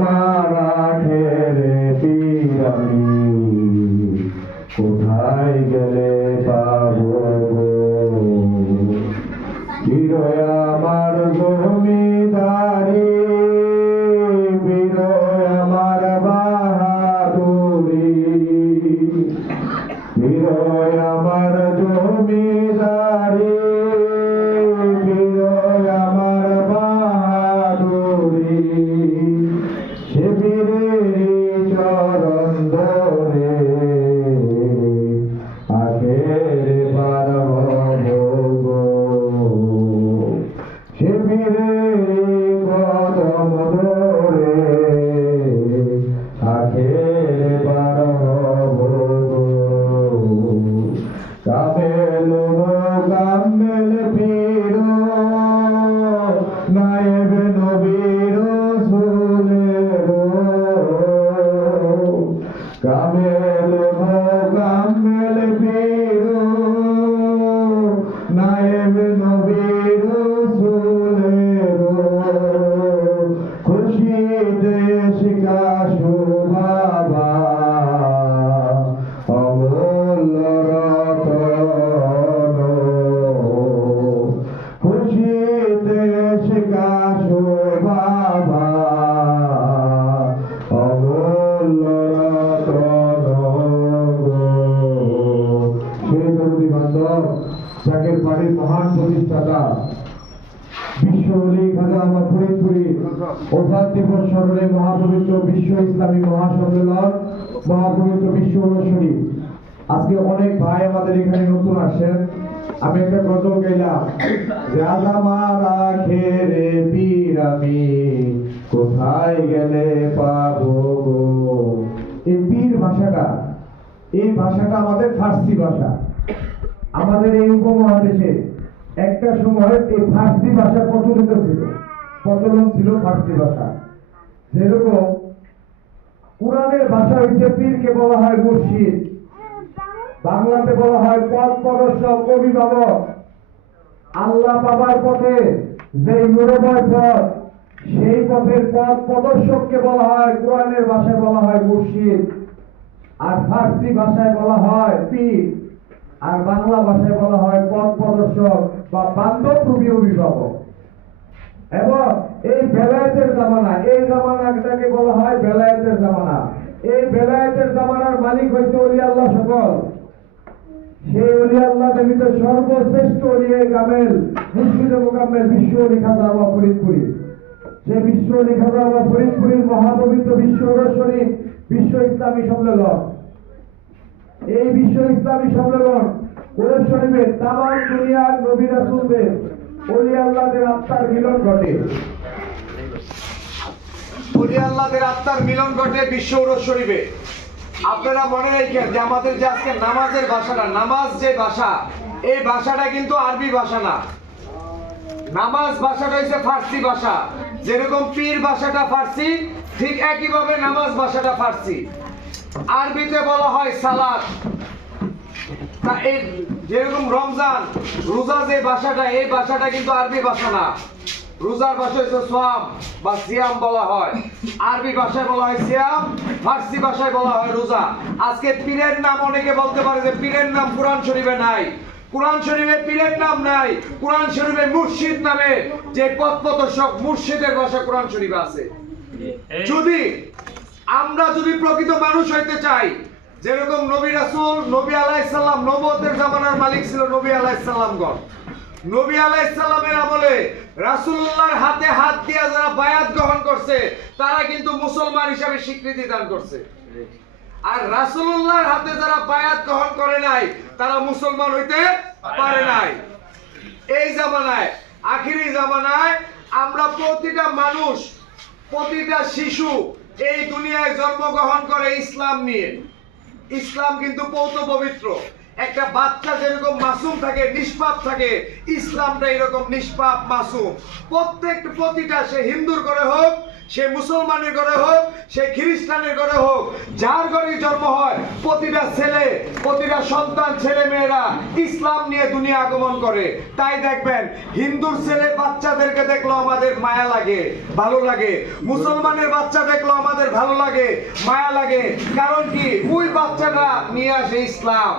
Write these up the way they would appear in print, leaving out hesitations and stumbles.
মারা খেরে পীর আমি কোথায় গেলে পাবো পীর আমার জমিদারি পীর আমার বাহাদুরি পীর আমার জমিদারি পীর আমার বাহাদুরি সে পীরের চরণ ধরে আখের পার হব সে পীরের কদম ধরে আখের পার হব কামেল কামেল পীর নায়েব নবীর সুলের কামেল কামেল পীর নায়েব নবীর সুলের খুশিতে শিকাশু বাবা অমূল্য রতন খুশিতে শিকাশু বাবা অমূল্য সেই দরদি বান্ধব যাকে বাড়ির মহান প্রতিষ্ঠাতা বিশ্ব অলি খাজা আমার ফরিদপুরি ওফাত দিবস স্মরণে মহাপবিত্র বিশ্ব ইসলামী মহাসম্মেলন মহাপবিত্র বিশ্ব শরীফ আজকে অনেক ভাই আমাদের এখানে নতুন আসেন আমি একটা গজল গাইলাম রাজা মারা খেরে পীর আমি কোথায় গেলে পাবো গো এই পীর ভাষাটা আমাদের ফার্সি ভাষা আমাদের এই উপমহাদেশে একটা সময় এই ফার্সি ভাষা প্রচলন ছিল ফার্সি ভাষা যেরকম কোরআনের ভাষা হইছে পীরকে বলা হয় মুর্শিদ বাংলাতে বলা হয় পথ প্রদর্শক অভিভাবক আল্লাহ পাবার পথে যে নূরময় পথ সেই পথের পথ প্রদর্শককে বলা হয় কোরআনের ভাষায় বলা হয় মুর্শিদ আর ফার্সি ভাষায় বলা হয় পীর আর বাংলা ভাষায় বলা হয় পথ প্রদর্শক বা বান্ধবরূপী অভিভাবক এবং এই বেলায়েতের জামানা এই জামানাটাকে বলা হয় বেলায়েতের জামানা এই বেলায়েতের জামানার মালিক হইছে ওলি আল্লাহ সকল সেই ওলি আল্লাহ দেবিত সর্বশ্রেষ্ঠ ওলি কামেল মুর্শিদে মুকাম্মেল বিশ্ব ওলি খাজা বাবা ফরিদপুরি সেই বিশ্ব ওলি খাজা বাবা ফরিদপুরির মহাপবিত্র বিশ্ব শরীফ বিশ্ব ইসলামী সম্মেলন এই বিশ্ব ইসলামী সম্মেলন ওরস শরীফে তামাম দুনিয়ার নবী রাসূলদের ওলি আল্লাহদের আত্মার মিলন ঘটে ওলি আল্লাহদের আত্মার মিলন ঘটে বিশ্ব ওরস শরীফে আপনারা মনে রাখেন যে আমাদের যে আজকে নামাজের ভাষাটা নামাজ যে ভাষা এই ভাষাটা কিন্তু আরবি ভাষা না নামাজ ভাষাটা হচ্ছে ফার্সি ভাষা যেরকম পীর ভাষাটা ফার্সি ঠিক একইভাবে নামাজ ভাষাটা ফার্সি আরবিতে বলা হয় সালাত তা এই যেরকম রমজান রোজা যে ভাষাটা এই ভাষাটা কিন্তু আরবি ভাষা না রোজার ভাষা হচ্ছে সোয়াম বা সিয়াম বলা হয় আরবি ভাষায় বলা হয় সিয়াম ফার্সি ভাষায় বলা হয় রোজা আজকে পীরের নাম অনেকে বলতে পারে যে পীরের নাম কোরআন শরীফে নাই কোরআন শরীফে পীরের নাম নাই কোরআন শরীফে মুর্শিদ নামে যে পথ প্রদর্শক মুর্শিদের ভাষা কোরআন শরীফে আছে যদি আমরা প্রকৃত মানুষ হইতে চাই যেরকম নবী রাসূল নবী আলাইহিস সালাম নবুয়তের জামানার মালিক ছিল নবী আলাইহিস সালামগণ নবী আলাইহিস সালামের আমলে রাসূলুল্লাহর হাতে হাত দিয়ে যারা বায়াত গ্রহণ করছে তারা কিন্তু মুসলমান হিসেবে স্বীকৃতি দান করছে আর রাসূলুল্লাহর হাতে যারা বায়াত গ্রহণ করে নাই তারা মুসলমান হইতে পারে নাই এই জামানায় আখিরি জামানায় আমরা প্রতিটা মানুষ প্রতিটা শিশু এই দুনিয়ায় জন্মগ্রহণ করে ইসলাম নিয়ে ইসলাম কিন্তু পৌত পবিত্র একটা বাচ্চা যেরকম মাসুম থাকে, নিষ্পাপ থাকে, ইসলামটা এরকম নিষ্পাপ মাসুম। প্রতিটা সে হিন্দুর ঘরে হোক, সে মুসলমানের ঘরে হোক, সে খ্রিস্টানের ঘরে হোক, যার ঘরে জন্ম হয়, প্রতিটা ছেলে, প্রতিটা সন্তান, ছেলে মেয়েরা ইসলাম নিয়ে দুনিয়া আগমন করে। তাই দেখবেন হিন্দুর ছেলে বাচ্চাদেরকে দেখলো আমাদের মায়া লাগে, ভালো লাগে। মুসলমানের বাচ্চা দেখলো আমাদের ভালো লাগে, মায়া লাগে। কারণ কি? ওই বাচ্চাটা নিয়ে আসে ইসলাম।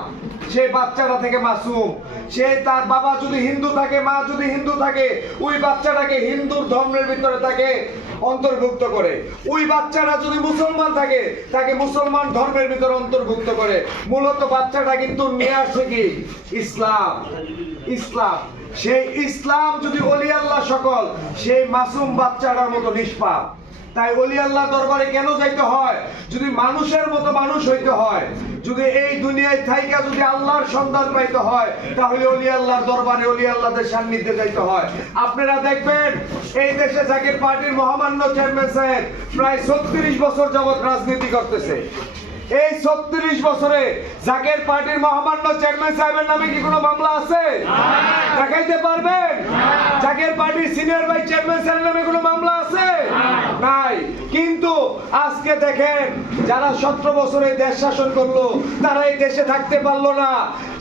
সে বাচ্চাটা থেকে মাসুম। সে তার বাবা যদি হিন্দু থাকে, মা যদি হিন্দু থাকে, ওই বাচ্চাটাকে হিন্দুর ধর্মের ভিতরে তাকে অন্তর্ভুক্ত করে। ওই বাচ্চাটা যদি মুসলমান থাকে, তাকে মুসলমান ধর্মের ভিতরে অন্তর্ভুক্ত করে। মূলত বাচ্চাটা কিন্তু নিয়ে আসে কি? ইসলাম। ইসলাম। সেই ইসলাম যদি ওলি আল্লাহ সকল, সেই মাসুম বাচ্চাটার মতো নিষ্পাপ। তাই ওলি আল্লাহ দরবারে কেন যাইতে হয়? যদি মানুষের মতো মানুষ হইতে হয়, যদি এই দুনিয়ায় থাইকা যদি আল্লাহর সন্ধান পাইতে হয়, তাহলে ওলি আল্লাহর দরবারে, ওলি আল্লাহদের সান্নিধ্যে যাইতে হয়। আপনারা দেখবেন এই দেশে জাকের পার্টির মহামান্য চেয়ারম্যান সাহেব প্রায় 36 বছর যাবৎ রাজনীতি করতেছে। এই 36 বছরে জাকের পার্টির মহামান্য চেয়ারম্যান সাহেবের নামে কি কোনো মামলা আছে? দেখাইতে পারবেন? জাকের পার্টির সিনিয়র ভাইস চেয়ারম্যান সাহেবের নামে কোনো মামলা আছে? নাই। কিন্তু আজকে দেখেন, যারা 17 বছরে দেশ শাসন করলো, তারা এই দেশে থাকতে পারলো না।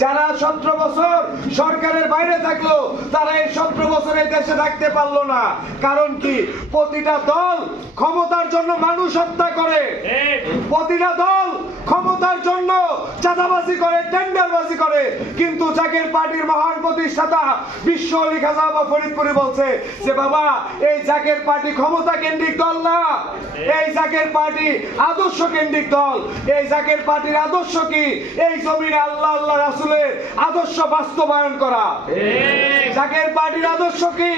যারা 17 বছর সরকারের বাইরে থাকলো, তারা এই 17 বছরে দেশে থাকতে পারলো না। কারণ কি? প্রতিটা দল ক্ষমতার জন্য মানুষ হত্যা করে, প্রতিটা দল ক্ষমতার জন্য চাঁদাবাজি করে, টেন্ডারবাজি করে। কিন্তু জাকের পার্টির মহান প্রতিষ্ঠাতা বিশ্ব আলী খাজা বাবা ফরিদপুরি বলছে যে বাবা, এই জাকের পার্টি ক্ষমতা কেন্দ্রিক দল না, এই জাকের পার্টি আদর্শ কেন্দ্রিক দল। এই জাকের পার্টির আদর্শ কি? এই জমিনে আল্লাহ আল্লাহ রাসূলের আদর্শ বাস্তবায়ন করা। জাকের পার্টির আদর্শ কি?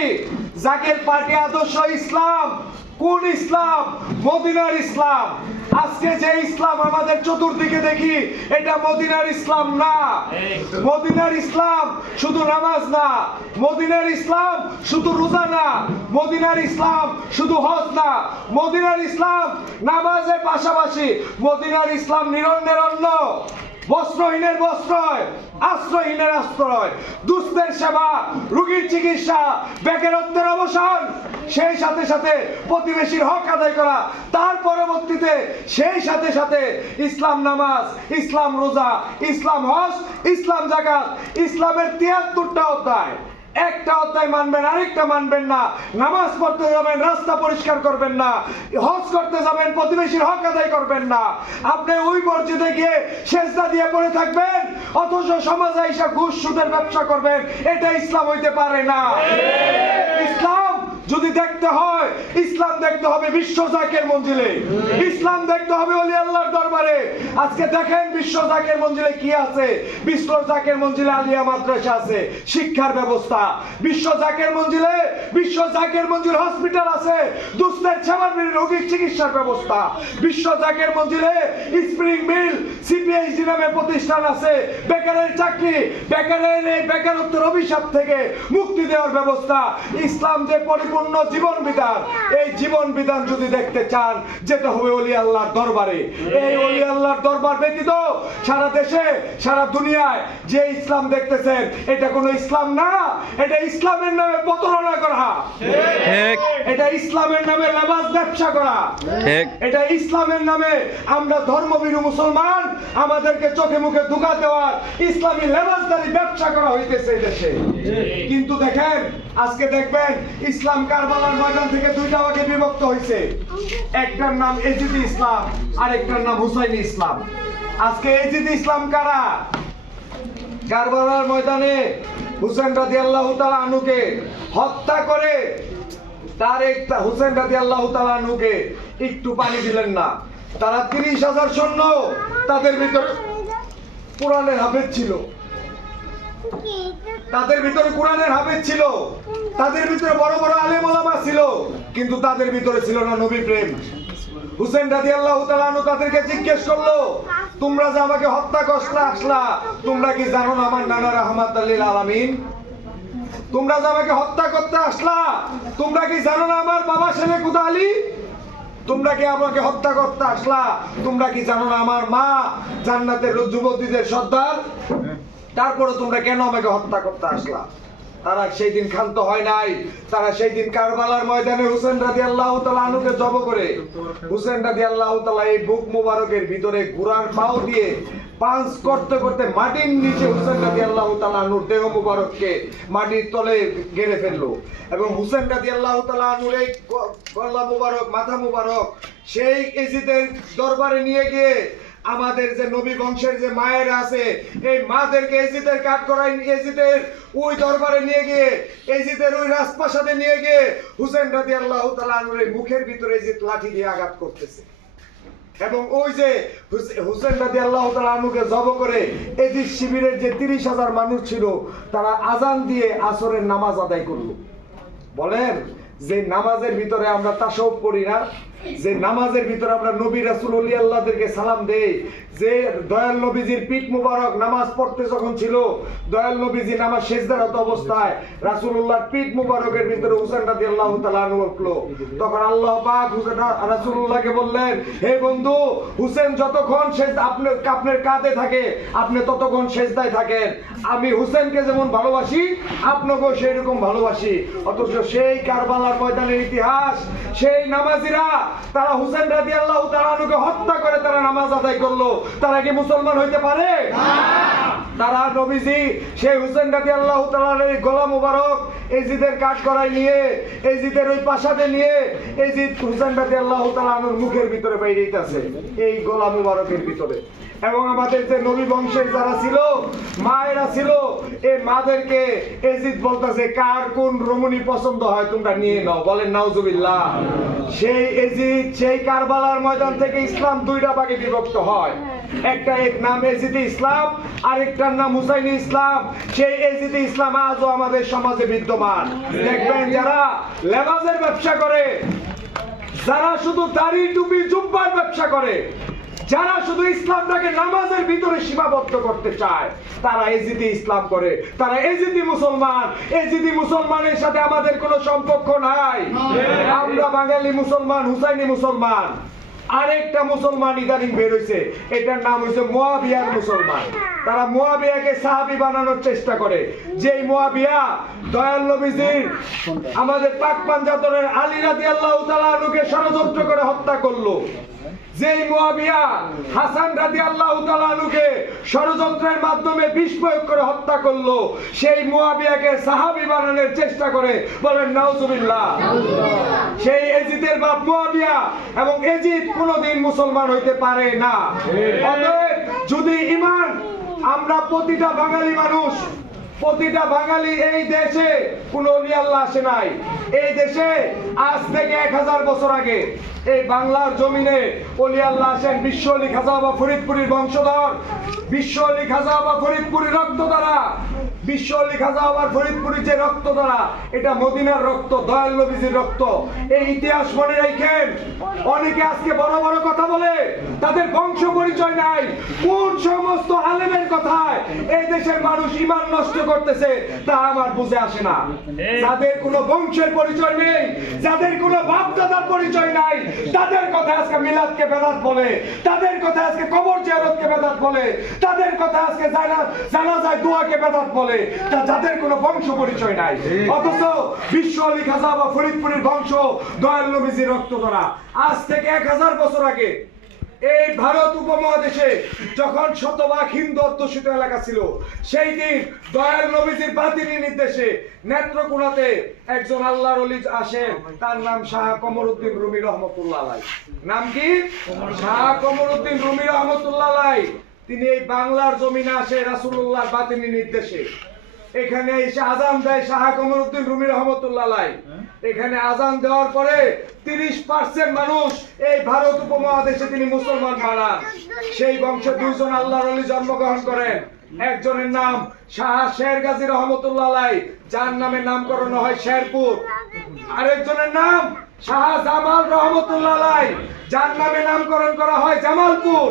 জাকের পার্টি আদর্শ ইসলাম। কোন ইসলাম? মদিনার ইসলাম। আজকে যে ইসলাম আমাদের চতুর্দিকে দেখি, এটা মদিনার ইসলাম না। মদিনার ইসলাম শুধু নামাজ না, মদিনার ইসলাম শুধু রোজা না, মদিনার ইসলাম শুধু হজ না, মদিনার ইসলাম নামাজের পাশাপাশি মদিনার ইসলাম নিরন্নের অন্ন, বস্ত্রহীনের বস্ত্রয়, আশ্রয়হীনের আশ্রয়, দুস্থের সেবা, রোগীর চিকিৎসা, বেকারত্বের অবসান, সেই সাথে সাথে প্রতিবেশীর হক আদায় করা। তার পরবর্তীতে সেই সাথে সাথে ইসলাম নামাজ, ইসলাম রোজা, ইসলাম হজ, ইসলাম যাকাত। ইসলামের 73টা অধ্যায়। একটা অধ্যায় মানবেন, আরেকটা মানবেন না। নামাজ পড়তে যাবেন, রাস্তা পরিষ্কার করবেন না। হজ করতে যাবেন, প্রতিবেশীর হক আদায় করবেন না। আপনি ওই মসজিদে গিয়ে সেজদা দিয়ে পড়ে থাকবেন, অথচ সমাজে এসে ঘুষ সুদের ব্যবসা করবেন। এটা ইসলাম হইতে পারে না। ইসলাম যদি দেখতে হয়, ইসলাম দেখতে হবে বিশ্ব জাকের মঞ্জিলে, ইসলাম দেখতে হবে ওলি আল্লাহর দরবারে। আজকে দেখেন বিশ্ব জাকের মঞ্জিলে কি আছে? বিশ্ব জাকের মঞ্জিলে আলিয়া মাদ্রাসা আছে, শিক্ষার ব্যবস্থা। বিশ্ব জাকের মঞ্জিলে, বিশ্ব জাকের মঞ্জিল হসপিটাল আছে, দুস্থের সেবার রোগীর চিকিৎসার ব্যবস্থা। বিশ্ব জাকের মঞ্জিলে স্প্রিং মিল, সিপিএইচডি নামে প্রতিষ্ঠান আছে, বেকারের চাকরি, বেকারের এই বেকারত্বের অভিশাপ থেকে মুক্তি দেওয়ার ব্যবস্থা। ইসলাম যে পরিপূর্ণ জীবন বিধান, এই জীবন বিধান যদি দেখতে চান, যেতে হবে ওলি আল্লাহর দরবারে। এই ওলি আল্লাহর দরবার ব্যতীত সারা দেশে, সারা দুনিয়ায় যে ইসলাম দেখতেছেন, এটা কোনো ইসলাম না। এটা ইসলামের নামে প্রতারণা করা, এটা ইসলামের নামে লেবাস ব্যবসা করা, এটা ইসলামের নামে আমরা ধর্মভীরু মুসলমান, আমাদেরকে চোখে মুখে ধোঁকা দেওয়ার ইসলামী লেবাসদারি ব্যবসা করা হইতেছে এই দেশে। কিন্তু দেখেন, আজকে দেখবেন ইসলাম কারবালার ময়দান থেকে দুইটা ভাগে বিভক্ত হয়েছে। একটার নাম এজিদি ইসলাম, আর একটার নাম হুসাইনি ইসলাম। আজকে এজিদি ইসলাম কারা? কারবালার ময়দানে হুসেন রাদিয়াল্লাহু তাআলা আনহুকে হত্যা করে তার একটা হুসেন রাদিয়াল্লাহু তাআলা আনহুকে একটু পানি দিলেন না। তারা 30,000 সৈন্য, তাদের ভিতরে কোরআনের হাফেজ ছিল, তাদের ভিতরে কোরআনের হাফেজ ছিল, তাদের ভিতরে বড় বড় আলেম ওলামা ছিল, কিন্তু তাদের ভিতরে ছিল না নবী প্রেম। হুসেন রাদিয়াল্লাহু তাআলা আনহু তাদেরকে জিজ্ঞেস করলো, তোমরা যে আমাকে হত্যা করতে আসলা, তোমরা কি জানো না আমার নানা রাহমাতুল লিল আলামিন? তোমরা যে আমাকে হত্যা করতে আসলা, তোমরা কি জানো না আমার বাবা শেরে খুদা আলী? তোমরা কি আমাকে হত্যা করতে আসলা, তোমরা কি জানো না আমার মা জান্নাতের যুবতীদের সর্দার? তারপরে তোমরা কেন আমাকে হত্যা করতে আসলা? তারা সেই দিন ক্ষান্ত হয় নাই। তারা সেই দিন কারবালার ময়দানে হুসেন রাদিয়াল্লাহু তাআলা আনহুকে জব করে, হুসেন রাদিয়াল্লাহু তাআলা এই বুক মোবারকের ভিতরে ঘোড়ার পাও দিয়ে পাঞ্চ করতে করতে মাটির নিচে হুসেন রাদিয়াল্লাহু তাআলা আনহুর দেহ মোবারককে মাটির তলে গেড়ে ফেললো। এবং হুসেন রাদিয়াল্লাহু তাআলা আনহুর এই গলা মোবারক, মাথা মোবারক সেই এজিদের দরবারে নিয়ে গিয়ে আমাদের যে নবী বংশের যে মায়েরা আছে, এই মাদেরকে এজিদের কাট করাই এজিদের ওই দরবারে নিয়ে গিয়ে, এজিদের ওই রাজপ্রাসাদে নিয়ে গিয়ে হুসেন রাদিয়াল্লাহু তাআলা আনহুর এই মুখের ভিতরে এজিদ লাঠি দিয়ে আঘাত করতেছে। এবং ওই যে হুসেন রাদিয়াল্লাহু তাআলা আনহুকে জব করে এজিদ শিবিরের যে 30,000 মানুষ ছিল, তারা আজান দিয়ে আসরের নামাজ আদায় করলো। বলেন, যে নামাজের ভিতরে আমরা তাশাউফ করি না, যে নামাজের ভিতরে আমরা নবী রাসূল ওলি আল্লাহদেরকে সালাম দেই, যে দয়াল নবীজির পিঠ মুবারক নামাজ পড়তে যখন ছিল, দয়াল নবীজি নামাজ সিজদারত অবস্থায় রাসূলুল্লাহর পিঠ মুবারকের ভিতরে হুসেন রাদিয়াল্লাহু তাআলা আনহু উঠলো, তখন আল্লাহ পাক হুসেন রাসূলুল্লাহকে বললেন, হে বন্ধু, হুসেন যতক্ষণ আপনার কাঁধে থাকে আপনি ততক্ষণ সিজদায় থাকেন। আমি হুসেনকে যেমন ভালোবাসি আপনাকেও সেই রকম ভালোবাসি। অথচ সেই কারবালার ময়দানের ইতিহাস, সেই নামাজিরা তারা হুসেন রাদিয়াল্লাহু তাআলা আনহুকে হত্যা করে তারা নামাজ আদায় করলো। তারা কি মুসলমান হইতে পারে? তারা নবীজি সেই হুসেন রাদিয়াল্লাহু তাআলার এই গলা মোবারক এজিদের কাট করাই নিয়ে, এজিদের ওই প্রাসাদে নিয়ে এজিদ হুসেন রাদিয়াল্লাহু তাআলা আনহুর মুখের ভিতরে বাইরেইতাছে এই গলা মোবারকের ভিতরে। এবং আমাদের যে নবী বংশের যারা ছিল, মায়েরা ছিল, এই মাদেরকে এজিদ বলতেছে কার কোন রমণী পছন্দ হয় তোমরা নিয়ে নাও। বলেন নাউজুবিল্লাহ। সেই এজিদ সেই কারবালার ময়দান থেকে ইসলাম দুইটা ভাগে বিভক্ত হয়। একটা এক নাম এজিদে ইসলাম, আরেকটার নাম হুসাইনি ইসলাম। সেই এজিদে ইসলাম আজও আমাদের সমাজে বিদ্যমান। দেখবেন যারা লেবাসের ব্যবসা করে, যারা শুধু দাড়ি টুপি জুব্বার ব্যবসা করে, যারা শুধু ইসলামটাকে নামাজের ভিতরে সীমাবদ্ধ করতে চায়, তারা এজিদি ইসলাম করে, তারা এজিদি মুসলমান। এজিদি মুসলমানের সাথে আমাদের কোনো সম্পর্ক নাই। আমরা বাঙালি মুসলমান, হুসাইনি মুসলমান। আরেকটা মুসলমান ইদানিং বের হইছে, এটার নাম হইছে মুয়াবিয়ার মুসলমান। তারা মুয়াবিয়াকে সাহাবী বানানোর চেষ্টা করে। যেই মুয়াবিয়া দয়াল নবীজির আমাদের পাক পাঞ্জাতনের আলী রাদিয়াল্লাহু তাআলা আনহুকে ষড়যন্ত্র করে হত্যা করলো, যেই মুয়াবিয়া হাসান রাদিয়াল্লাহু তাআলা আনহুকে ষড়যন্ত্রের মাধ্যমে বিষ প্রয়োগ করে হত্যা করলো, সেই মুয়াবিয়াকে সাহাবী বানানোর চেষ্টা করে। বলেন নাউজুবিল্লাহ। সেই এজিদের বাপ মুয়াবিয়া, এবং এজিদ কোনোদিন মুসলমান হইতে পারে না। অতএব যদি ঈমান আমরা প্রতিটা বাঙালি মানুষ, প্রতিটা বাঙালি, এই দেশে কোনো ওলি আল্লাহ আসে নাই। এই দেশে আজ থেকে 1000 বছর আগে এই বাংলার জমিনে ওলি আল্লাহ আসেন বিশ্ব আলী খাজা বাবা ফরিদপুরীর বংশধর, বিশ্ব আলী খাজা বাবা ফরিদপুরীর রক্ত দ্বারা। বিশ্ব আলী খাজা বাবা ফরিদপুরীর যে রক্ত দ্বারা, এটা মদিনার রক্ত, দয়াল নবীজির রক্ত। এই ইতিহাস মনে রাখেন। অনেকে আজকে বড় বড় কথা বলে, তাদের বংশ পরিচয় নাই। কোন সমস্ত আলেমের কথায় এই দেশের মানুষ ঈমান নষ্ট করতেছে তা আমার বুঝে আসে না। যাদের কোনো বংশের পরিচয় নেই, যাদের কোনো বাপ দাদার পরিচয় নাই, তাদের কথা আজকে মিলাদকে বেদাত বলে, তাদের কথা আজকে কবর জিয়ারতকে বেদাত বলে, তাদের কথা আজকে জানাজায় দোয়াকে বেদাত বলে, তা যাদের কোনো বংশ পরিচয় নাই। অথচ বিশ্ব আলী খাজা বা ফরিদপুরের বংশ দয়াল নবীজির রক্ত দ্বারা। আজ থেকে 1000 বছর আগে এই ভারত উপমহাদেশে যখন শতভাগ হিন্দু অধ্যুষিত এলাকা ছিল, সেই দিন দয়াল নবীজির বাতিনি নির্দেশে নেত্রকোনাতে একজন আল্লাহর ওলি আসেন, তার নাম শাহ কমরউদ্দিন রুমি রহমতুল্লাহ আলাইহি। নাম কি? শাহ কমরউদ্দিন রুমি রহমতুল্লাহ আলাইহি। তিনি এই বাংলার জমিনে আসে রাসূলুল্লাহর বাতিনি নির্দেশে। এখানে এসে আজান দেয় শাহ কমরউদ্দিন রুমি রহমতুল্লাহ আলাইহি। এখানে আজান দেওয়ার পরে 30% মানুষ এই ভারত উপমহাদেশে তিনি মুসলমান বানান। সেই বংশে 2 জন আল্লাহর ওলি জন্মগ্রহণ করেন। একজনের নাম শাহ শের গাজী রহমতুল্লাহ আলাইহি, যার নামে নামকরণ হয় শেরপুর। আরেকজনের নাম শাহ জামাল রহমতুল্লাহ আলাইহি, যার নামে নামকরণ করা হয় জামালপুর।